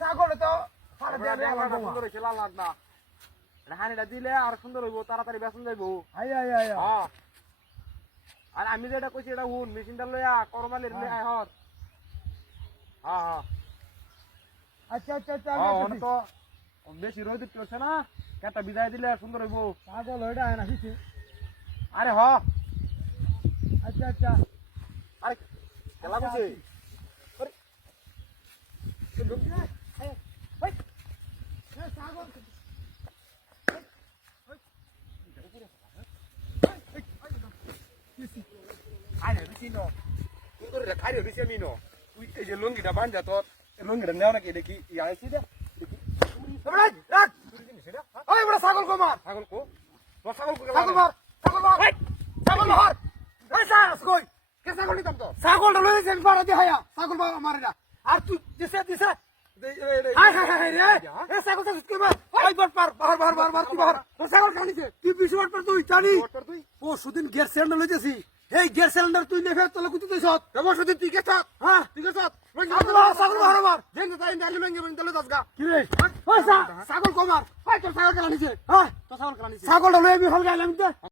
ছাগলে তো সারা দেয়া আমার সুন্দর খেলা লাগ না হানিটা দিলে আর সুন্দর হইব তাড়াতাড়ি বেসন যাইবো আই আই আই হ্যাঁ আর আমি যেটা কইছি এটা হুন মেশিনটা লইয়া করমালের লই আয় হর হ্যাঁ হ্যাঁ আচ্ছা আচ্ছা আচ্ছা অনেক তো বেশি রোদ উঠছে না কেটা বিদায় দিলে সুন্দর হইব ছাগল ওইটা হয় না কিছু আরে হ আচ্ছা আচ্ছা আরে খেলা কইছে ছাগল আরে বেশি নো সুন্দর রে খাইরে বেশি আমি নো তুই এই যে লুঙ্গিটা বান্ধা তোর লুঙ্গিটা নেও নাকি দেখি ইয়াইছি দে দেখি রাখ ওই বড় ছাগল কো মার ছাগল কো তো ছাগল কো ছাগল মার ছাগল মার ওই সাস কই কে ছাগল নিতাম তো ছাগলটা লই যান পাড়া দি হায়া ছাগল মারে না আর তুই দিছে দিছে হাই হাই হাই রে এ ছাগল তো কি মার ওই বট পার বাহার কি বাহার তোর ছাগল কানিছে তুই 20 বট পার তুই জানি তুই ও সুদিন গ্যাস সিলিন্ডার লইতেছি এই গ্যাস সিলিন্ডার তুই নেফে তোলা কুতি দিছ এবার সুদিন তুই গেছ হ্যাঁ তুই গেছ ছাগল মার আমার যেন তাই ডালি লঙ্গি বইন তলে দাসগা কি রে ওই ছাগল কমার ওই তোর ছাগল কানিছে হ্যাঁ তো ছাগল কানিছে ছাগলটা লই আমি হল গাইলাম তো